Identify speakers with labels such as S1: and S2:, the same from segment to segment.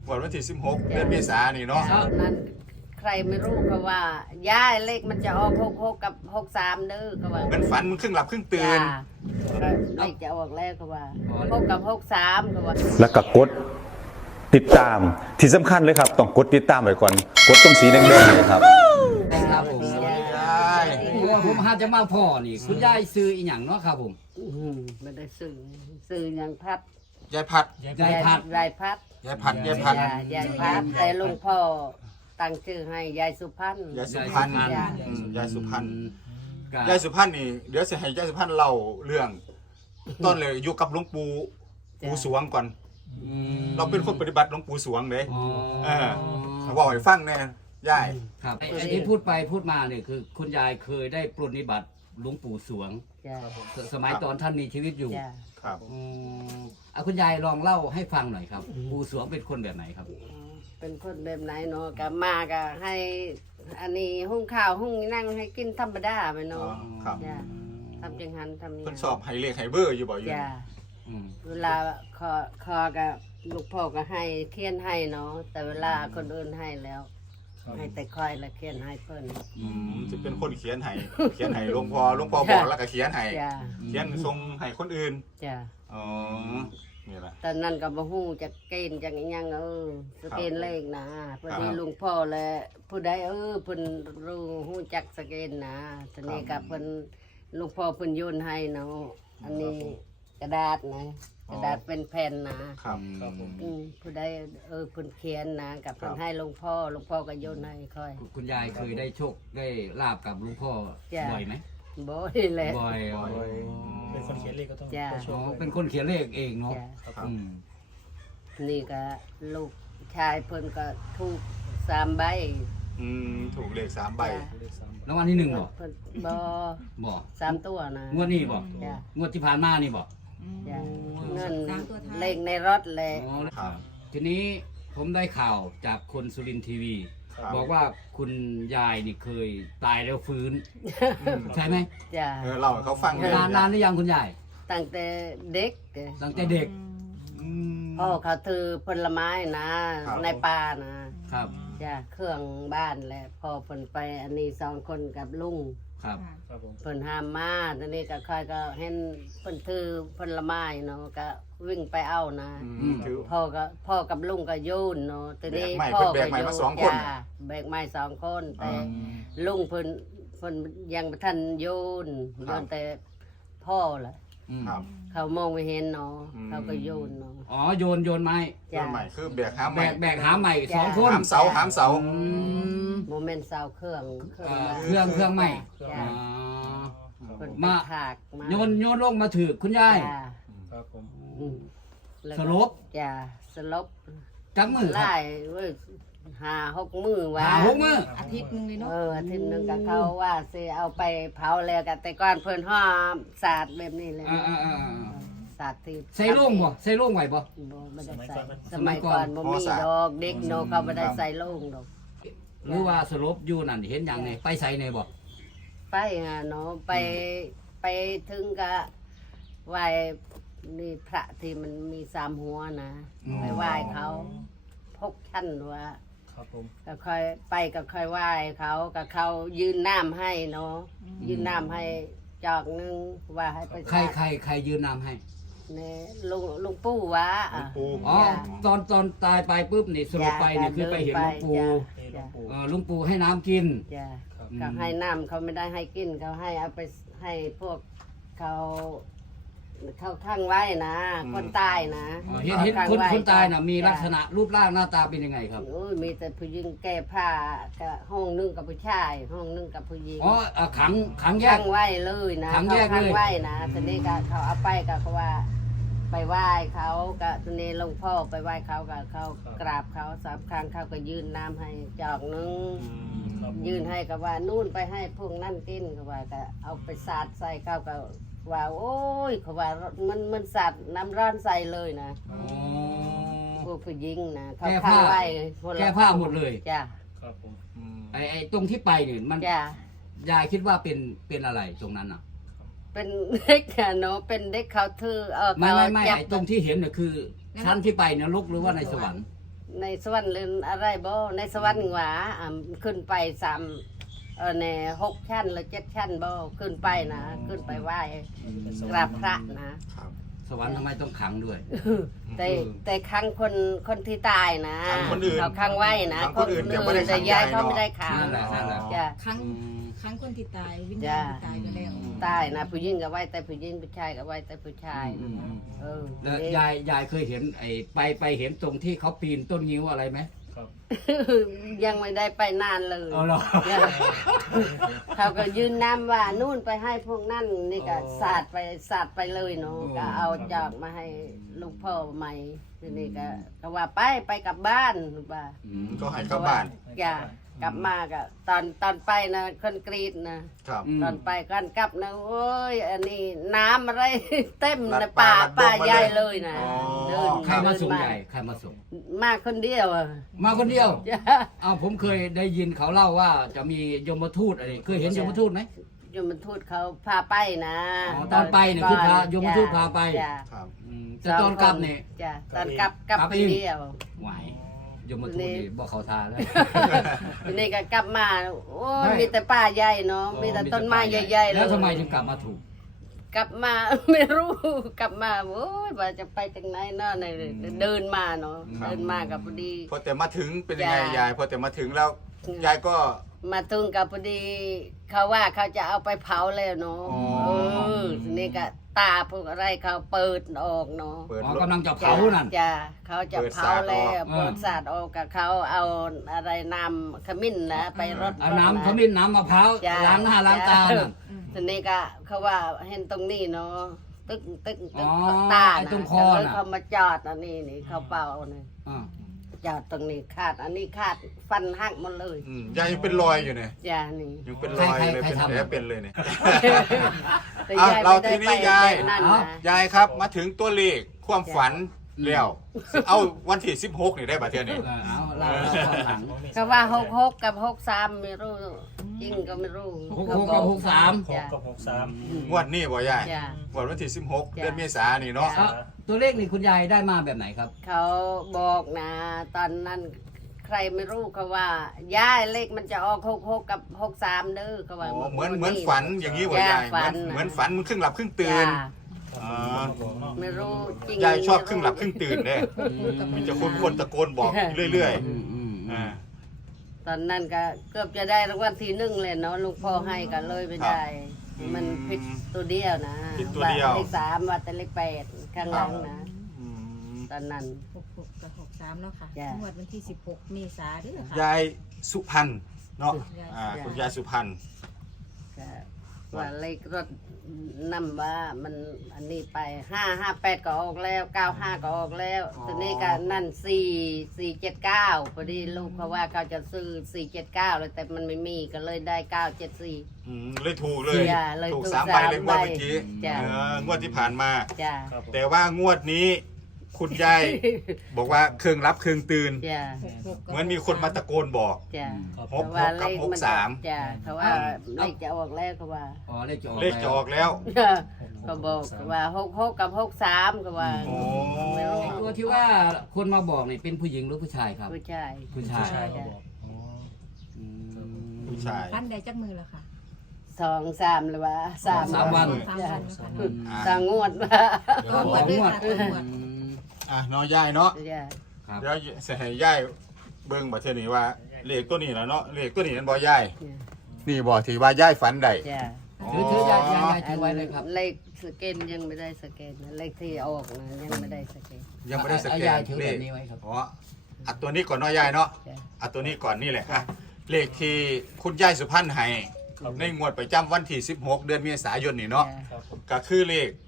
S1: วันที่16เดือนเมษายนนี่เนาะ
S2: นั่นใครไม่รู้เขาว่าย่าเลขมันจะออก66กับ63เด้อเขาว่า
S1: มันฝันมันครึ่งหลับครึ่งตื่น
S2: เลขจะออกแล้วเขาว่า6กับ63เขาว่า
S3: แล้วก็กดติดตามที่สำคัญเลยครับต้องกดติดตามไว้ก่อนกดตรงสีแดงๆเลยครับ
S4: ครับผมผมหาจะมาพ่อนี่คุณยายซื้ออีหยังเนาะครับผม
S2: ไม่ได้ซื้ออย่างพัด
S1: ยายพัด
S4: ยายพัด
S2: ยายพัด
S1: ยายพัดยายพัด
S2: ยายพัดแต่ลุงพ่อตั้งชื่อให้ยายสุพรรณ
S1: ยายสุพรรณยายสุพรรณยายสุพรรณนี่เดี๋ยวจะให้ยายสุพรรณเล่าเรื่องต้นเลยอยู่กับหลวงปู่สวงก่อนเราเป็นคนปฏิบัติหลวงปู่สวงเลยบอกให้ฟังแน่ยาย
S4: ครับไอ้ที่พูดไปพูดมาเนี่ยคือคุณยายเคยได้ปรนนิบัติหลวงปู่สวงสมัยตอนท่านมีชีวิตอยู่
S1: ครับ
S4: คุณยายลองเล่าให้ฟังหน่อยครับปู่สวงเป็นคนแบบไหนครับ
S2: เป็นคนแบบไหนเนาะกับมาก็ให้อันนี้หุ้งข้าวหุ้งนั่งให้กินธรรมดาไปเนาะทำจังหันทำ
S1: คนสอบไฮเลขไฮเบอร์อยู่บ่อยู่
S2: เวลาคอกับลูกพ่อก็ให้เคียนให้เนาะแต่เวลาคนอื่นให้แล้วให้แต่คอยละเขียนให้เพิ่น
S1: จะเป็นคนเขียนให้หลวงพ่อบอกแล้วก็เขียนให้เขียนส่งให้คนอื่น
S2: จ้ะ
S1: อ๋อนี่แหละ
S2: ตอนนั้นก็บ่ฮู้จักเกณฑ์จักอีหยังสเกณฑ์เลขนะพอดีลุงพ่อและผู้ใดเพิ่นรู้ฮู้จักสเกณฑ์นะทีนี้ก็เพิ่นลุงพ่อเพิ่นโยนให้เนาะอันนี้กระดาษนะกระดาษเป็นแผ่นนะครับผู้ใดเพิ่นเขียนนะกับเพิ่นให้ลุงพ่อก็โยนให้ค่อย
S4: คุณยายเคยได้โชคได้ลาบกับลุงพ่อบ่อยไหม
S2: บ่อยเลย
S4: บ่อย
S5: เป็นคนเขียนเลขก็ต้อง
S4: เป็นคนเขียนเลขเองเนาะ
S2: นี่ก็ลูกชายเพิ่นก็ถูก3 ใบ
S1: ถูกเลข3 ใบ
S4: รางวัลที่1บ่
S2: บ่3 ตัวนะ
S4: งวดนี้บ่งวดที่ผ่านมานี่บ่
S2: เงินเลขในรถเลย
S4: ทีนี้ผมได้ข่าวจากคนสุรินทร์ทีวีบอกว่าคุณยายนี่เคยตายแล้วฟื้นใช่ไหม
S2: จ้ะ
S1: เราเขาฟัง
S4: นานหรือยังคุณยาย
S2: ตั้งแต่เด็กพ่อเขาถือผลไม้นะในป่านะครับจ้ะเครื่องบ้านแหละพ่อเพิ่นไปอันนี้2 คนกับลุง
S4: ครับ
S2: เพิ่นห้ามมาตอนนี้ก็ค่อยก็เห็นเพิ่นถือผลไม้เนาะก็วิ่งไปเอานะพ่อกับลุงก็โยนเนาะตอนนี้พ่อก็โยนแบกไม้2 คนแต่ลุงเพิ่นยังบ่ทันโยนแต่พ่อล่ะเขามองไม่เห็นเนาะเขาก็โยนเนาะ
S4: โยนไม้
S1: คือแบกหาไม้
S4: ใหม่2 คน
S1: หามเสา
S2: โมเมนต์เสาเครื่อง
S4: ใหม่มาโยนลงมาถือคุณยาย
S5: ครับผม
S4: สลบ
S2: สลบ
S4: จังมือ
S2: ไล่5-6 มื้อว่า
S4: 6 มื้อ
S6: อาทิตย์นึงเลยเนาะ
S2: อาทิตย์นึงก็เขาว่าสิเอาไปเผาแล้วก็แต่ก่อนเพิ่นฮ้อสาดแบบนี้เลยสาดที่
S4: ใส่โล่งไว้บ่
S2: ไม่ได้ใส่สมัยก่อนบ่มีดอกเด็กเนาะเขาบ่ได้ใส่โล่งดอก
S4: หรือว่าสลบอยู่นั่นเห็นหยังนี่ไปใส่ในบ่
S2: ไปเนาะไปถึงก็ไหว้นี่พระที่มันมี3 หัวนะไปไหว้เขา6 ชั้นว่าก็ค่อยไปก็ค่อยไหว้เขาก็เขายืนน้ำให้เนาะยืนน้ำให้จอกนึงว่าให้ไป
S4: ใครยืนน้ำให้
S2: เนี่ยลุงปู่วะ
S4: ตอนตายไปปุ๊บนี่สลบไปนี่คือไปเห็นลุงปู่ให้น้ำกิน
S2: เขาให้น้ำเขาไม่ได้ให้กินเขาให้เอาไปให้พวกเขาข้างไว้นะคนตายนะ
S4: เห็นคนตายนะมีลักษณะรูปร่างหน้าตาเป็นยังไงครับ
S2: มีแต่ผู้หญิงแก้ผ้าห้องนึงกับผู้ชายห้องนึงกับผู้หญิง
S4: ขังแยก
S2: ไว้เลยนะ
S4: ขังแยกเลย
S2: ไว้นะทีนี้ก็เขาเอาไปก็เขาว่าไปไหว้เขาก็ทีนี้หลวงพ่อไปไหว้เขาก็เขากราบเขา3 ครั้งเขาก็ยื่นน้ำให้จอกนึงยื่นให้ก็ว่านู่นไปให้พวกนั่นกินก็ว่าก็เอาไปสาดใส่เขาก็ว่าโอ้ยเขาว่ามันสัตว์น้ำร้อนใส่เลยนะพวกผู้หญิงนะเขาข้างไว้
S4: แก้ผ้าหมดเลย
S2: จ้ะ
S5: ครับผม
S4: ตรงที่ไปเนี่ยมันยายคิดว่าเป็นอะไรตรงนั้นอ่ะ
S2: เป็นเด็กเนาะเป็นเด็กเขาถือ
S4: ไม่ตรงที่เห็นเนี่ยคือชั้นที่ไปนรกหรือว่าในสวรรค์
S2: ในสวรรค์หรืออะไรบ่ในสวรรค์หว่าขึ้นไปใน6 ชั้นหรือ7 ชั้นบ่ขึ้นไปนะขึ้นไปไหว้กราบพระนะ
S1: ครับ
S4: สวรรค์ทำไมต้องขังด้วย
S2: แต่ครั้งคนที่ตายนะ
S1: ขังคนอื่น
S2: เขาครั้งไว้นะ
S1: ขังคนอื่นยังไม่ได้ขั
S2: แต่
S1: ง
S2: ยาย
S1: ยาย
S2: เขา
S1: เนาะ
S2: ไม่ได้ขัง
S4: นั่นแหละนั่นแหละ
S2: จ้ะ
S6: ครั้งคนที่ตายวิญ
S2: จ้ะ
S6: ญาณที่ตายก็แล้ว
S2: ตายนะผู้หญิงก็ไว้แต่ผู้หญิงผู้ชายก็ไว้แต่ผู้ชาย
S4: อืม
S2: เออ
S4: แล้วยายเคยเห็นไปเห็นตรงที่เขาปีนต้นงิ้วอะไรไหม
S5: ครับ
S2: ยังไม่ได้ไปนานเลย
S4: เอาเหรอ
S2: จ้ะเขาก็ยืนนำว่านู่นไปให้พวกนั่นนี่ก็สาดไปเลยเนาะก็เอาจอกมาให้ลูกพ่อใหม่ทีนี้ก็ว่าไปกลับบ้านว่า
S1: ก็ให้เข้าบ้าน
S2: จ้ะกลับมาก็ตอนไปนะคนกรีดนะครับ ตอนไปก่อนกลับนะโอ้ยอันนี้น้ำอะไร เต็ม
S1: ลั
S2: ใน
S1: ดป่า
S2: ป่า
S1: ลัดดงมา
S2: ใหญ่
S1: เลย
S2: เลยนะ
S1: อ๋อ
S2: เดิน
S4: ใครมาส่ง
S2: เดิน
S4: ยายใครมาส่ง
S2: มาคนเดียวอะ
S4: มาคนเดียว
S2: จ้ะ
S4: เอาผมเคยได้ยินเขาเล่าว่าจะมียมทูตอะไรเคยเห็นยมทูตไหม
S2: ยมทูตเขาพาไปนะ
S4: อ๋อตอนไปเนี่ยคือพายมทูตพาไป
S2: จ้ะ
S1: ครับ
S4: แต่ตอนกลับเนี่ย
S2: จ้ะตอนกลับ
S4: กลับ
S2: คน
S4: เอง
S2: เดียว
S4: ไหว ยมทูตนี่บอกเขาทาแล้ว
S2: ทีนี้ก็กลับมาโอ้
S4: ไม่
S2: มีแต่ป่าใหญ่เนาะมีแต่ต้นไม้ใหญ่ๆเลย
S4: แล้วทำไมถึงกลับมาถูก
S2: กลับมา ไม่รู้กลับมาโอ้ยว่าจะไปจากไหนเนาะในเดินมาเนาะ
S1: ครับ
S2: เดินมากับพอดี
S1: พอแต่มาถึงเป็นยังไง
S2: จ้ะ
S1: ยายพอแต่มาถึงแล้วยายก็
S2: มาถึงกับพอดี เขาว่าเขาจะเอาไปเผาแล้วเนาะ
S1: อ๋อ
S2: ทีนี้ก็ตาพวกอะไรเขาเปิดออกเนาะ
S1: เปิด
S4: อ๋อ
S1: รถ
S4: กำลังจะเผานั่น
S2: จ้ะเขาจะเผาแล้ว
S4: เปิ
S2: เปิ
S4: ด
S2: ด
S4: สา
S2: สา
S4: ด
S2: ด
S4: อ
S2: อ
S4: อ
S2: อก กกับเขาเอาอะไรน้ำขมิ้นนะไปรด
S4: เอาน้ำขมิ้นน้ำมะพร้าว
S2: จ้ะ
S4: ล้างหน้าล้างตาน่ะ
S2: ทีนี้ก็เขาว่าเห็นตรงนี้เนาะตึก
S4: อ๋อ
S2: ตา
S4: ไอ้
S2: นะ
S4: ตรงคอ
S2: ก็เลย
S4: น่ะ
S2: เขามาจอดอันนี้นี่เขาเป่านี่
S4: อ่า
S2: จอดตรงนี้ขาดอันนี้ขาดฟันหักหมดเลย
S1: ยายยังเป็นรอยอยู่เนี่ย
S2: จ้านี่
S1: ยังเป็นรอยเลยเป็นแผลเป็นเลยเนี่ย
S2: แต่
S1: อ่ะ
S2: ยาย
S1: เรา
S2: ไม่ได้
S1: ทีนี้
S2: ไป
S1: ยาย
S2: แบบนั่นนะ
S1: ยายครับมาถึงตัวเลขความฝันแล้วเอาวันที่16นี่ได้บัดเทื่อนี้
S4: เอาเราก่อนหลัง
S2: เขาว่า66กับ63ไม่รู้จริงก็ไม่รู้
S4: 66กับ63
S5: 6 กับ 63
S1: งวดนี้บ่ยาย
S2: จ้าง
S1: วดวันที่16เดือนเมษายนนี่เนาะ
S2: จ้ะ
S4: ตัวเลขนี่คุณยายได้มาแบบไหนครับ
S2: เขาบอกนะ ตอนนั้นใครไม่รู้เขาว่าย่าเลขมันจะออก66กับ63เด้อเขาว่า
S1: อ๋อเหมือนฝันอย่างนี้บ่ยาย
S2: ฝัน
S1: เหมือนฝันมันครึ่งหลับครึ่งตื่น
S2: จ้า
S1: อ๋อ
S2: ไม่รู้จริง
S1: ยายชอบครึ่งหลับครึ่งตื่นเด้มีจะคนตะโกนบอกเรื่อย ๆอ่า
S2: ตอนนั้นก็เกือบจะได้รางวัลที่หนึ่งเลยเนาะลุงพ่อให้ก็เลยไม่ได้
S1: ครับ
S2: มันผิดตัวเดียวนะ
S1: ผิดตัวเดียว
S2: าเลข3ว่าแต่เลข8ข้างหลังนะ
S1: อืม
S2: ตอนนั้น
S6: 66กับ63เนาะค่ะ
S2: จ้ะ
S6: งวดวันที่16เมษายนเด้อค่ะ
S1: ยายสุพรรณเนาะ
S6: ยาย
S1: คุณยายสุพรรณ
S2: ก็ว่าเลขรถนำว่ามันอันนี้ไป558ก็ออกแล้ว95ก็ออกแล้วทีนี้ก็นั่น4479พอดีลูกเขาว่าเขาจะซื้อ479เลยแต่มันไม่มีก็เลยได้974
S1: เลยถูกเลย
S2: จ้ะเลย
S1: ถูก
S2: ถูก
S1: 3 ใบเลย
S2: 3
S1: งวดเมื่อกี้
S2: จ้ะ
S1: งวดที่ผ่านมา
S2: จ้า
S5: ครับผม
S1: แต่ว่างวดนี้ คุณยาย บอกว่าเครื่องรับเครื่องตื่น
S2: จ้า
S1: เหมือนมีคนมาตะโกนบอก
S2: จ้า
S5: ครับ
S1: หกหกกับ63
S2: จ้าเขาว่าเลขจะออกแล้วเขาว่า
S4: อ๋อเลขจะออก
S1: เลขจะออกแล้ว
S2: ก็บอกว่า66กับ63เขาว่า
S1: โอ้
S2: ไม่รู้
S4: ไอ้ตัวที่ว่าคนมาบอกนี่เป็นผู้หญิงหรือผู้ชายครับ
S2: ผู้ชาย
S4: ผู้ชา
S5: ผู้
S4: ย
S5: ชายเขาบอกอ๋อ
S4: อืม
S1: ผู้ชาย
S6: พันได้จักมือแล้วค่ะ
S2: 2-3หรือว่า3
S4: 3 วัน
S6: 3 วันนะคะ
S1: อ่ะ
S2: สางงวดว่า
S6: ก็งวดด้วยค่ะก็งวด
S1: เนาะยายเนาะ
S2: จ้า
S1: เดี๋ยวจะให้ยายเบิ่งบัดเทื่อนี้ว่าเลขตัวนี้ล่ะเนาะเลขตัวนี้นั่นบ่ยายนี่บ่ที่ว่ายายฝันได้
S2: จ้า
S4: ถือยายถือไว้เลยครับ
S2: เลขสแกนยังไม่ได้สแกนนะเลขที่ออกนะยังไม่ได้สแกน
S1: ยังไม่ได้สแก
S4: เอา
S1: น
S4: ยายถือ
S1: เล
S4: แบ
S1: ข
S4: บนี้ไว้ครับ
S1: อ๋ออัดตัวนี้ก่อนเนาะยายเนาะ
S2: จ้า
S1: อัดตัวนี้ก่อนนี่แหละอ่ะเลขที่คุณยายสุพรรณให้ในงวดประจำวันที่16เดือนเมษายนนี่เนาะ
S5: ครับผม
S1: ก็คือเลข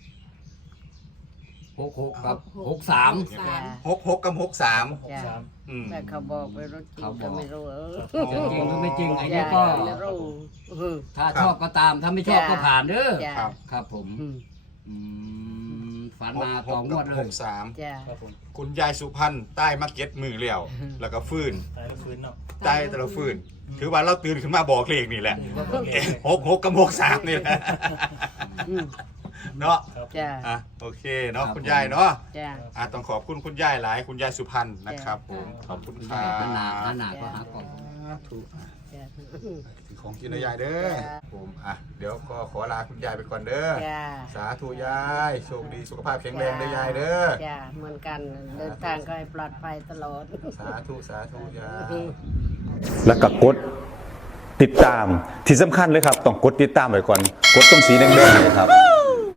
S4: 66กับ63
S6: สาม
S1: 66กับ63
S5: 63
S1: อืม
S2: แต่เขาบอกไปรู้จริงก็ไม่รู้
S4: จะจริงหรือไม่จริงไอ้
S2: จ้า
S4: นี่ก็
S2: ไม่รู้
S4: ถ้าชอบก็ตามถ้าไม่ชอบก็ผ่านเด้อ
S2: จ้า
S1: ครับ
S4: ครับผม
S2: อืม
S4: อืมฝันมาต่องวดเลย
S1: 63
S2: จ้า
S5: ครับผม
S1: คุณยายสุพรรณใต้มาเก็ตมือแล้วแล้วก็ฟื้น
S5: ตายแล้วฟื้นเนาะ
S1: ใต้แต่ละฟื้นถือว่าเราตื่นขึ้นมาบอกเลขนี่แหละ
S5: โอเค
S1: 66กับ63นี่แหละ
S2: อืม
S1: เนาะ
S2: จ้า
S1: โอเคเนาะคุณยายเนาะ
S2: จ้า
S1: ต้องขอบคุณคุณยายหลายคุณยายสุพรรณนะครับผมขอบคุณ
S4: คุณ
S1: ครั
S4: ยาย
S1: บ
S4: หนาก็หากล่อง
S1: ถูก
S2: จ้า
S1: ถึงของกินนะยายเด้อ
S2: จ้า
S1: ผมเดี๋ยวก็ขอลาคุณยายไปก่อนเด้อ
S2: จ้า
S1: สาธุยายโชคดีสุขภาพแข็งแรงเด้อยายเด้อ
S2: จ้าเหมือนกันเดินทางก็ให้ปลอดภัยตลอด
S1: สาธุยาย
S3: แล้วก็กดติดตามที่สำคัญเลยครับต้องกดติดตามไว้ก่อนกดตรงสีแดงๆเลยครับ